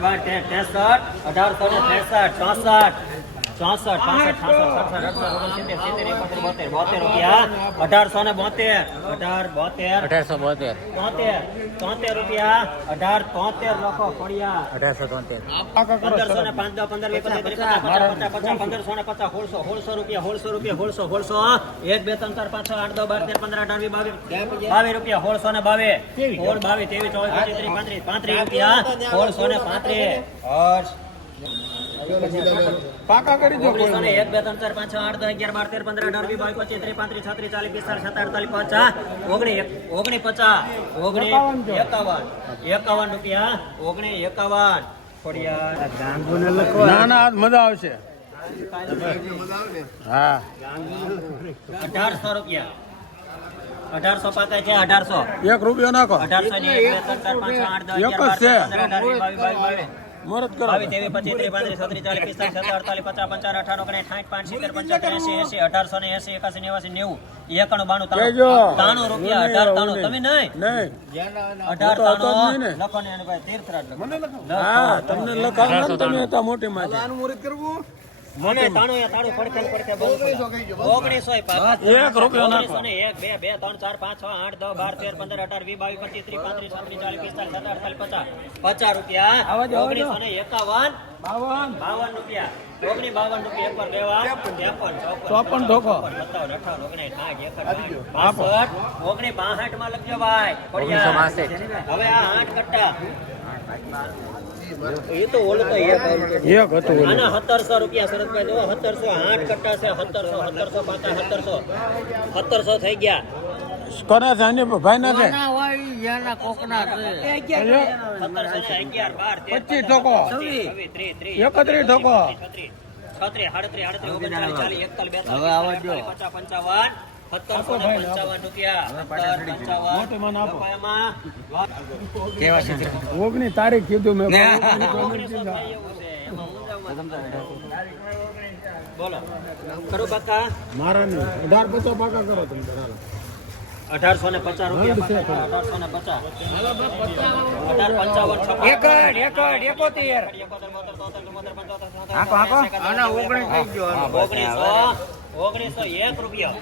બાર તેર ત્રેસઠ અઢારસો ને ત્રેસઠ ચોસઠ. ચોસઠ પાસઠ છાસઠ બોતેર રૂપિયા અઢારસો ને બોતેર અઢાર બોતેર અઢારસો બોતેર. તોતેર તોતેર રૂપિયા અઢાર તોતેર લખો પડ્યા અઢારસો તોતેર પંદરસો ને પાંચ દસ પંદર પચાસ પંદરસો ને પચાસ સોળસો સોળસો રૂપિયા સોળસો રૂપિયા સોળસો સોળસો. એક બે ત્રણ ચાર પાંચ છ આઠ દસ બાર તેર પંદર અઢાર વીસ બાવીસ બાવીસ રૂપિયા સોળસો ને બાવીસ. સોળ બાવીસ ત્રેવીસ ચોવીસ પાંત્રીસ પાંત્રીસ રૂપિયા સોળસો ને પાંત્રીસ. પાકા કરી દો એક બે ત્રણ ચાર પાંચ છ આઠ દસ અગિયાર બાર તેર પંદર અઢાર વીસ બાવીસ પચીસ ત્રીસ પાંત્રીસ છત્રીસ ચાલીસ પિસ્તાલીસ સત્તર અડતાલીસ પચાસ ઓગણી ઓગણી પચાસ ઓગણી એકાવન એકાવન રૂપિયા ઓગણી એકાવન. ના ના આજ મજા આવશે. હા. અઢારસો રૂપિયા. અઢારસો પાકે છે અઢારસો. એક રૂપિયો નાખો. અઢારસો એક બે ત્રણ ચાર પાંચ આઠ દસ એક જ છે. મુહૂર્ત કરો આવી તેવી પચીસ ત્રીસ પાંત્રીસ છત્રીસ ચાલીસ પિસ્તાલીસ સત્તર અડતાલીસ પચાસ પંચાવન અઠાવન ઓગણીસ સાઠ પાંચ સિત્તેર પંચોતેર એસી એસી અઢારસો ને એસી એકાસી નેવાસી નેવું એકાણું બાણું ત્રાણું રૂપિયા અઢાર ત્રાણું તમે નહીં? નહીં. અઢાર હું તો હતો જ ત્રાણું નહીં ને. લખો ને ભાઈ તીર્થરાજ લખો. હા તમને લખાવ તમે મોટી માં મને તાણું એ તાણું પડખે પડખે ઓગણીસો એક રૂપિયો નાખો. ઓગણીસો એક, બે, બે, ત્રણ, ચાર, પાંચ, છ, આઠ, દસ, બાર, તેર, પંદર, અઢાર, વીસ, બાવીસ, પચીસ, ત્રીસ, પાંત્રીસ, છત્રીસ, ચાલીસ, પિસ્તાલીસ, સત્તર, અડતાલીસ, પચાસ. પચાસ રૂપિયા. ઓગણીસો ને એકાવન. બાવન. બાવન રૂપિયા. ઓગણી બાવન રૂપિયા એક પર ત્રેપન. ચોપન. સત્તાવન અઠાવન ઓગણીસ સાઠ એકસઠ બાસઠ ઓગણી બાસઠ. માં લખજો ભાઈ. ઓગણીસો. હવે આ આઠ કટ્ટા. એ આઠ કટ્ટા છે 1700 1700 પાતા 1700 થઈ ગયા. કોના છે? અને ભાઈ ઓગણી તારીખ કીધું મેં. ઓગણીસો થાય એવું છે. એમાં ઊંઝામાં. બોલો. ખરું કાકા. મારા નહીં. અઢાર પચાસ પાકા કરો તમે અઢારસો ને પચાસ રૂપિયા અઢારસો ને પચાસ. અઢાર પંચાવન એકડ એકડ એકોતેર. ઓગણીસો ઓગણીસો એક રૂપિયા.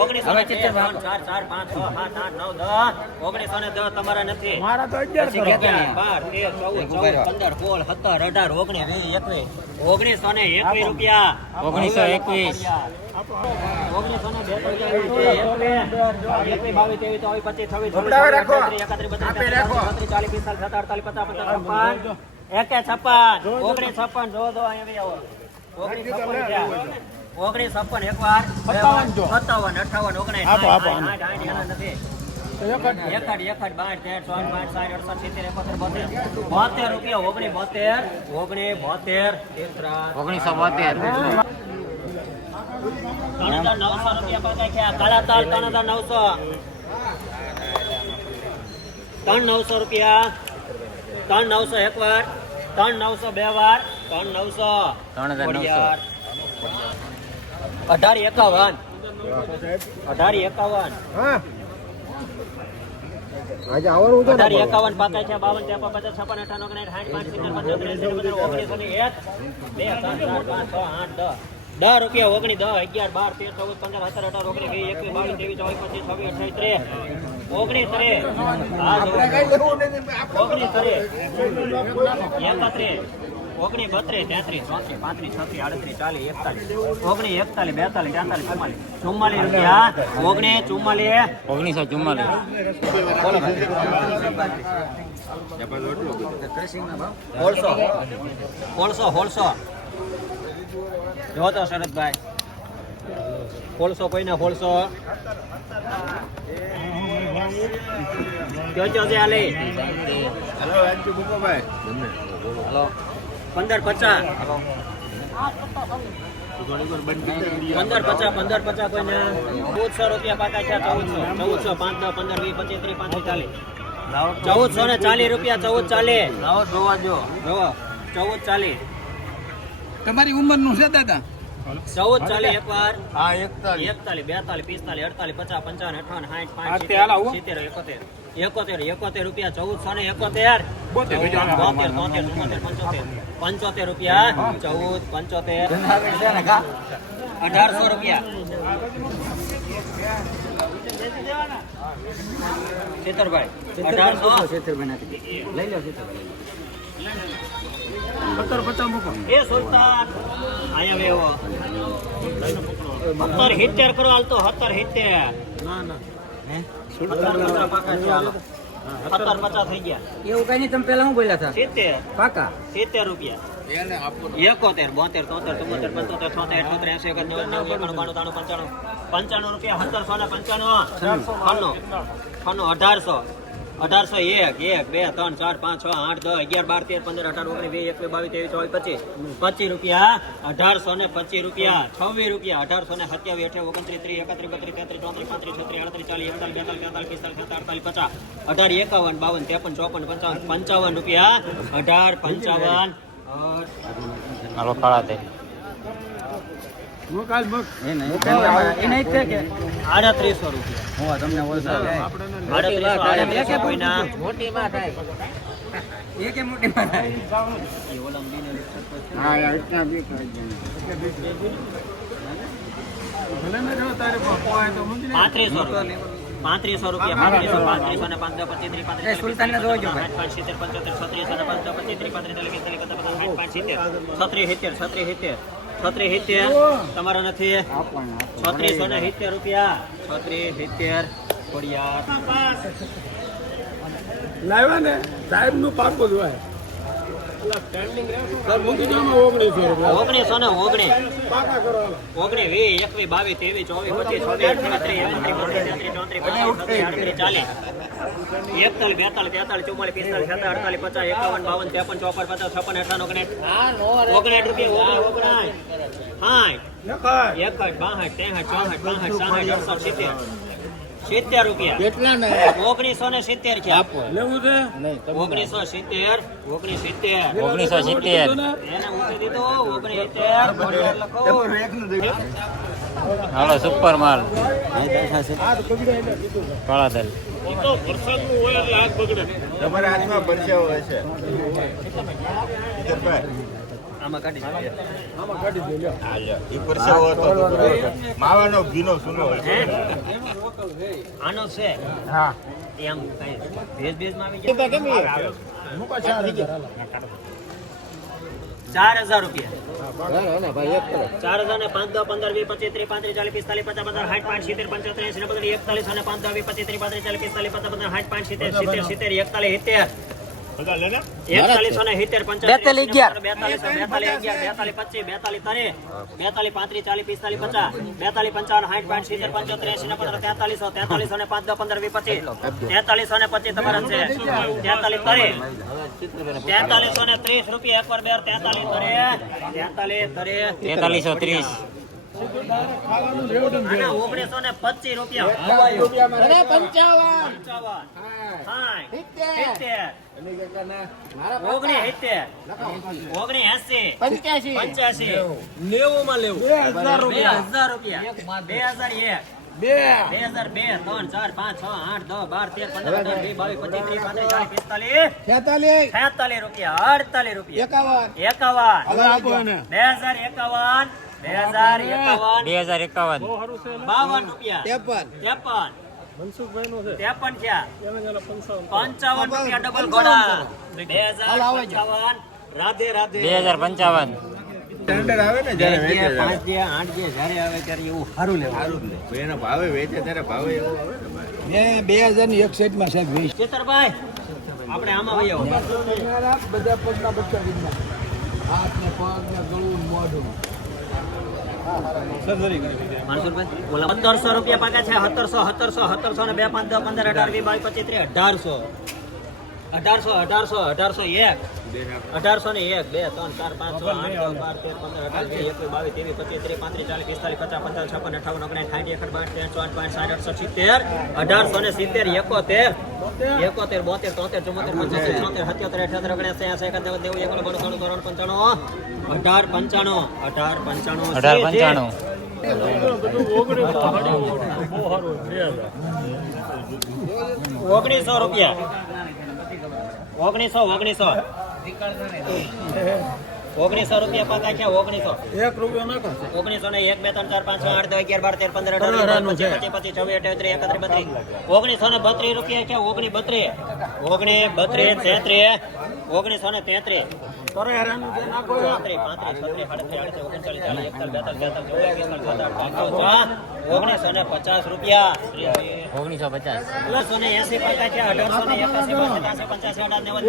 ઓગણીસો ને ત્રણ, ચાર ચાર પાંચ છ સાત આઠ નવ દસ. ઓગણીસો ને દસ તમારા નથી. મારા તો અગિયાર બાર તેર ચૌદ ચૌદ પંદર સોળ સત્તર અઢાર ઓગણીસ વીસ એકવીસ. ઓગણીસો ને એકવીસ રૂપિયા. ઓગણીસો એકવીસ. ઓગણીસો ને એકવીસ બાવીસ ત્રેવીસ ચોવીસ પચીસ છવ્વીસ એકત્રીસ બત્રીસ ચાલીસ પિસ્તાલીસ સત્તર અડતાલીસ પચાસ પચાસ છપ્પન. એકે છપ્પન. ઓગણીસ છપ્પન જો જો અહીંયા આવો. ઓગણીસ છપ્પન. ઓગણીસ છપ્પન એકવાર સત્તાવન જો. અઠાવન ઓગણીસ બોતેર. બોતેર રૂપિયા ઓગણી બોતેર ઓગણી બોતેર ઓગણીસો બોતેર. ત્રણ હજાર નવસો રૂપિયા કાળા તાલ ત્રણ હજાર નવસો. ત્રણ નવસો રૂપિયા. ત્રણ નવસો એક વાર ત્રણ નવસો બે વાર. ત્રણ નવસો. ત્રણ હજાર. અઢાર એકાવન. અઢાર એકાવન. આજે આવવાનું છે અઢાર એકાવન પાકા છે બાવન ત્રેપન પચાસ છપ્પન અઠાવન ઓગણીસ સાઠ પાંચ સિત્તેર પંચોતેર એંસી નેવું, ઓગણીસો ને એક બે ત્રણ ચાર પાંચ છ આઠ દસ. દસ રૂપિયા ઓગણીસ દસ અગિયાર બાર તેર ચૌદ પંદર સત્તર અઢાર ઓગણીસ વીસ એકવીસ બાવીસ ત્રેવીસ ચોવીસ પચીસ છવ્વીસ અઠાવીસ ત્રીસ. ઓગણીસ રે ઓગણીસ રે એકત્રીસ. ઓગણીસ બત્રીસ તેત્રીસ ચોત્રીસ પાંત્રીસ છત્રીસ આડત્રીસ ચાલીસ એકતાલીસ ઓગણીસ એકતાલીસ બેતાલીસ તેતાલીસ ચુમ્માલીસ ચુમ્માલીસ રૂપિયા ઓગણીસ ચુમ્માલીસ. ઓગણીસો ચુમ્માલીસ. હોળસો હોળસો જોતો જો તો શરદભાઈ. હોળસો કોઈને હોળસો? કયો કયો છે આલે? પંદર પચાસ. પંદર પચાસ પંદર પચાસ કોઈને ચૌદસો રૂપિયા પાકા છે ચૌદસો. ચૌદસો પાંચ દસ પંદર વીસ પચીસ ત્રીસ પાંત્રીસ ચાલીસ. ચૌદસો ને ચાલીસ રૂપિયા ચૌદ ચાલીસ. જોવા જો જોવો. ચૌદ ચાલીસ. તમારી ઉંમરનું છે દાદા? ચૌદ ચાલીસ એકવાર હા એકતાલીસ બેતાલીસ પિસ્તાલીસ અડતાલીસ પચાસ પંચાવન અઠાવન સાઠ પાંચ. સિત્તેર એકોતેર. એકોતેર એકોતેર રૂપિયા ચૌદસો ને એકોતેર. પંચોતેર પંચોતેર. રૂપિયા. ચૌદ પંચોતેર. અઢારસો રૂપિયા. છેતરભાઈ અઢારસો. સત્તર પચાસ મૂકો. એ સુલતાન આયા વેવો સત્તર હિત્તેર કરો હાલ તો સત્તર સિત્તેર. ના ના. સત્તર પાકા છે સત્તર પચાસ થઈ ગયા. એવું કઈ નહીં તમે પેલા હું બોલ્યા હતા? સિત્તેર. પાકા? સિત્તેર રૂપિયા. એકોતેર બોતેર તોતેર ચુમ્મોતેર પંચોતેર છોતેર અઠોતેર એસી નેવું બાણું પંચાણું. પંચાણું રૂપિયા સત્તરસો ને પંચાણું. છન્નું છન્નું અઢારસો. અઢારસો એક એક, બે, ત્રણ, ચાર, પાંચ, છ, આઠ, દસ, અગિયાર, બાર, તેર, પંદર, અઢાર, ઓગણીસ, વીસ, એકવીસ, બાવીસ, ત્રેવીસ, ચોવીસ, પચીસ. પચીસ રૂપિયા, અઢારસો ને પચીસ રૂપિયા, છવ્વીસ રૂપિયા, અઢારસો ને સત્યાવીસ અઠાવીસ ઓગણત્રીસ, ત્રીસ, એકત્રીસ, બત્રીસ, તેત્રીસ, ચોત્રીસ, પાંત્રીસ, છત્રીસ, અડત્રીસ, ચાલીસ એકતાલીસ બેતાલીસ, તેતાલીસ, પિસ્તાલીસ અડતાલીસ, પચાસ. અઢાર, એકાવન, બાવન, ત્રેપન, ચોપન, પંચાવન પંચાવન રૂપિયા, અઢાર, પંચાવન હાલો કાળા આડત્રીસો રૂપિયા આડત્રીસો આડત્રીસો કોઈના હા યાર ઇતના બી કરી ભલે ને જો તારે પપ્પા તો મૂકી દે પાંત્રીસો રૂપિયા પાંત્રીસો રૂપિયા પાંત્રીસો પાંત્રીસો ને પાંચ પચીસ ત્રીસ પાંત્રીસ સુલતાન પાંચ સિત્તેર પંચોતેર છત્રીસો ને પાંચ પચીસ ત્રીસ પાંત્રીસ પાંચ સિત્તેર છત્રીસ સિત્તેર છત્રીસ સિત્તેર છત્રીસ સિત્તેર. તમારો નથી. છત્રીસો ને સિત્તેર રૂપિયા. છત્રીસ સિત્તેર. લાવ્યા ને સાહેબનું પાક જ હોય સર મૂકી દો આમાં ઓગણીસો ઓગણીસો ને ઓગણીસ. ઓગણીસ વીસ એકવીસ બાવીસ ત્રેવીસ ચોવીસ પચીસ છવ્વીસ અઠ્યાવીસ ત્રીસ એકત્રીસ બત્રીસ તેત્રીસ ચોત્રીસ પચાસ આડત્રીસ ચાલીસ. એકતાલીસ બેતાલીસ તેતાલીસ ચુમ્માલીસ પિસ્તાલીસ છતાં અડતાલીસ પચાસ એકાવન બાવન ત્રેપન ચોપન પચાસ છપ્પન અઠાવન ઓગણીસ ઓગણીસ રૂપિયા ઓગણીસ સાઠ લખાય. એકસઠ બાસઠ ત્રેસઠ ચોસઠ પાંસઠ સાસઠ અડસઠ સિત્તેર. સિત્તેર રૂપિયા. કેટલા ને ઓગણીસો ને સિત્તેર છે. લેવું છે? ઓગણીસો સિત્તેર ઓગણીસ સિત્તેર. ઓગણીસો સિત્તેર. એને ઊંચી દીધો ઓગણીસ સિત્તેર. હાલો સુપર માલ. છે. કાળા દલ તમારા હાથમાં પરસેવો હશે આમાં કાઢી આમાં કાઢી દે હા લ્યો. ઈ પરસેવો હતો માવાનો ભીનો સૂનો હશે આનો છે? હા. એમ કઈ ભેજ ભેજમાં આવી જાય? મૂકો ચાર હજાર હાલો. ચાર હજાર રૂપિયા. ચાર હજાર ને પાંચ દસ પંદર વીસ પચીસ ત્રીસ પાંત્રીસ ચાલીસ પિસ્તાલીસ પચાસ પંદર સાઠ પાંચ સિત્તેર પંચોતેર એસી એકતાલીસ અને પાંચ દસ વીસ પચીસ ત્રીસ પાંત્રીસ ચાલીસ પિસ્તાલીસ પચાસ પંદર સાઠ પાંચ સિત્તેર સિત્તેર સિત્તેર એકતાલીસ સિત્તેર. બેતાલીસ અગિયાર. બેતાલીસ બેતાલીસ અગિયાર પચીસ બેતાલીસ ત્રીસ બેતાલીસ પાંત્રીસ ચાલીસ પિસ્તાલીસ પચાસ બેતાલીસ પંચાવન સાઠ પાંચ સિત્તેર પંચોતેર એસી ને પંદર તેતાલીસો તેતાલીસો ને પાંચ દસ પંદર વીસ પચીસ તેતાલીસો ને પચીસ તમારા છે. તેતાલીસ ને ત્રીસ રૂપિયા એક વાર બે તેતાલીસ ત્રીસ તેતાલીસ ત્રીસ. તેતાલીસો. અને ઓગણીસો ને પચીસ રૂપિયા. પંચાવન. સિત્તેર ઓગણીસ સિત્તેર ઓગણીસ એસી. પંચ્યાસી. નેવું માં લેવું. બે હજાર બે રૂપિયા. હજાર રૂપિયા. બે હજાર એક. બે. બે હજાર બે ત્રણ ચાર પાંચ છ આઠ દસ બાર તેર પંદર અઢાર વીસ બાવીસ પચીસ ત્રીસ પાંત્રીસ ચાલીસ પિસ્તાલીસ. છેતાલીસ. છેતાલીસ રૂપિયા અડતાલીસ રૂપિયા. એકાવન. એકાવન. હવે આપો એને. બે હજાર એકાવન. બે હજાર એકાવન. બે હજાર એકાવન. બાવન રૂપિયા. ત્રેપન. ત્રેપન. ત્રેપન થયા પંચાવન રૂપિયા ડબલ ઘોડા. બે હજાર રાધે રાધે. બે હજાર પંચાવન. સ્ટાન્ડર્ડ આવે ને જ્યારે વેચે પાંચ જે આઠ જે જ્યારે આવે ત્યારે એવું સારું લેવું સારું એના ભાવે વેચે ત્યારે ભાવે એવો આવે ને બે હજારની એક સેટમાં સાહેબ વીસ. ચેતરભાઈ આપણે આમાં વહી આવો બધા પગના બચ્ચા હાથ ને પગ ને ગળું મોઢું. સત્તરસો રૂપિયા પાકા છે, સત્તરસો સત્તરસો સત્તરસો ને બે, પાંચ પંદર, અઢાર, વીસ, બાવીસ, પચીસ, ત્રીસ, અઢારસો. અઢારસો અઢારસો અઢારસો એક. અઢારસો ને એક, બે, ત્રણ, ચાર, પાંચ, છ, આઠ, દસ, બાર, તેર, પંદર, અઢાર, વીસ, એકવીસ, બાવીસ, ત્રેવીસ, પચીસ, ત્રીસ, પાંત્રીસ, ચાલીસ, પિસ્તાલીસ, પચાસ, પંચાવન, છપ્પન, અઠાવન ઓગણીસ સાઠ એકસઠ બાર, તેર ચોટ પાંચ સાઠ, અડસઠ, સિત્તેર, અઢારસો ને સિત્તેર, એકોતેર એકોતેર બોતેર તોતેર ચુમ્મોતેર પંચોતેર છોતેર સત્યોતેર અઠ્યોતેર ઓગણીસ એસી એકાદ નેવું એકાણું બાણું ત્રાણું ત્રણ પંચાણું અઢાર પંચાણું અઢાર પંચાણું અઢાર. પંચાણું. ઓગણીસો રૂપિયા. ઓગણીસો ઓગણીસો. ઓગણીસો રૂપિયા પાકા છે ઓગણીસો. એક રૂપિયો નાખો. ઓગણીસો ને એક બે ત્રણ ચાર પાંચ છ આઠ દસ અગિયાર બાર તેર પંદર પચીસ પચીસ છવ્વીસ અઠ્યાવીસ એકત્રીસ બત્રીસ. ઓગણીસો ને બત્રીસ રૂપિયા છે ઓગણી બત્રીસ. ઓગણી બત્રીસ તેત્રીસ. ઓગણીસો ને તેત્રીસ ઓગણીસો ને પચાસ રૂપિયા. ઓગણીસો પચાસ. ઓગણીસો ને એસી છે અઢારસો ને એકાસી પંચ્યાસી અઢાર નેવું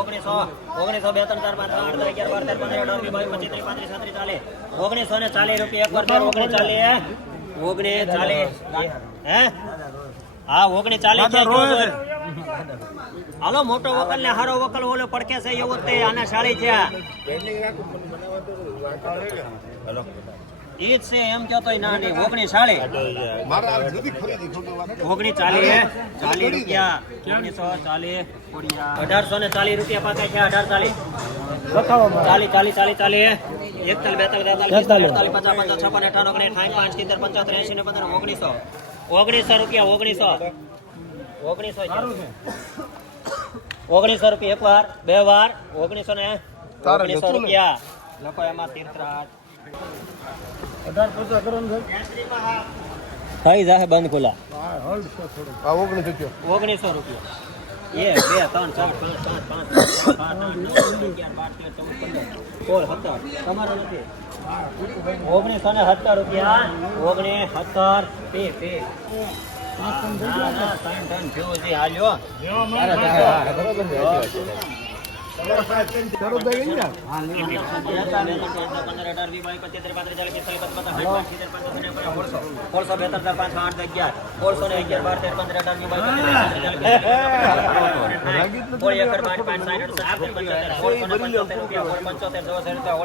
ઓગણીસો ઓગણીસો બે ત્રણ ચાર પાંચ આઠ દસ અગિયાર બાર તેર પંદર અઢાર વીસ બાવીસ પચીસ ત્રીસ પાંત્રીસ છત્રીસ ચાલીસ. ઓગણીસો ને ચાલીસ રૂપિયા એક વાર ઓગણીસ ચાલીસ ઓગણીસ ચાલીસ. હે? હા ઓગણીસ ચાલીસ છે. હાલો મોટો વકલ ને હારો વકલ ઓલો પડકે છે એવો તે આના શાળી છે. ઈ છે એમ કયો તો ના નહીં ઓગણીસ શાળી ઓગણી ચાલી ચાલીસ રૂપિયા ઓગણીસો ચાલી અઢારસો ને ચાલીસ રૂપિયા પાકા છે અઢાર ચાલીસ ચાલીસ ચાલીસ ચાલી ચાલી એકતાલ બેતાલ પિસ્તાલીસ અડતાલીસ પચાસ પચાસ છપ્પન અઠાણું ઓગણી સાઠ પાંચ સિત્તેર પંચોતેર એસી ને પંદર ઓગણીસો. ઓગણીસો રૂપિયા ઓગણીસો. ઓગણીસો. ઓગણીસો રૂપિયા એક વાર બે વાર ઓગણીસો ને ઓગણીસો રૂપિયા. લખો એમાં અઢાર કરવાનું થઈ જાય બંધ આ ઓગણીસ રૂપિયા ઓગણીસો રૂપિયા. એ બે ત્રણ ચાર પાંચ સાત પાંચ અગિયાર બાર તેર ચૌદ પંદર. સોળ સત્તર. તમારો નથી. ઓગણીસો ને સત્તર રૂપિયા. ઓગણીસ સત્તર. બે બે. સોળસો બે ત્રણ ચાર પાંચ આઠ અગિયાર સોળસો ને અગિયાર બાર તેર પંદર અઢાર વીસ બાવીસ સોળ એકર પાંચ પાંચ સાઠ અડસઠ પંચોતેર પંચોતેર રૂપિયા પંચોતેર રૂપિયા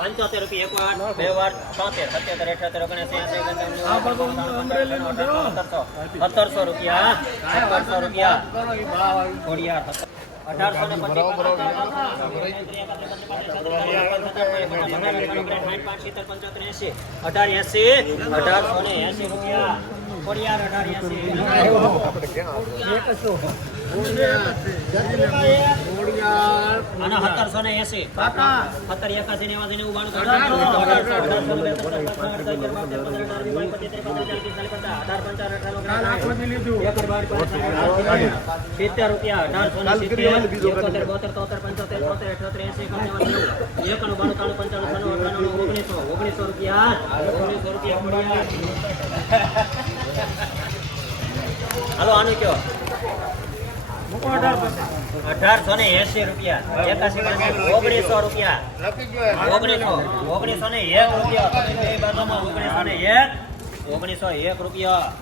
પંચોતેર એક વાર બે વાર છોતેર સત્યોતેર અઠ્યોતેર ઓગણસી સત્તરસો રૂપિયા સત્તરસો રૂપિયા સત્તર- અઢારસો ને પંચોતેર અઢાર એસી અઢારસો ને એસી રૂપિયા અઢાર એસી સત્તરસો ને એસી. સત્તર એકાસી નેવાસી નેવું બાણું સિત્તેર રૂપિયા અઢારસો ને સિત્તેર બોતેર તોતેર પંચોતેર તોતેર અઠ્યોતેર એસી એકાણું બાણું ત્રાણું પંચાણું છન્નું અઠાણું ઓગણીસો. ઓગણીસો રૂપિયા. ઓગણીસો રૂપિયા હાલો આનું કયો અઢારસો રૂપિયા એકાસી ઓગણીસો રૂપિયા, ઓગણીસો ઓગણીસો એક રૂપિયા ઓગણીસો ને એક, ઓગણીસો એક રૂપિયા.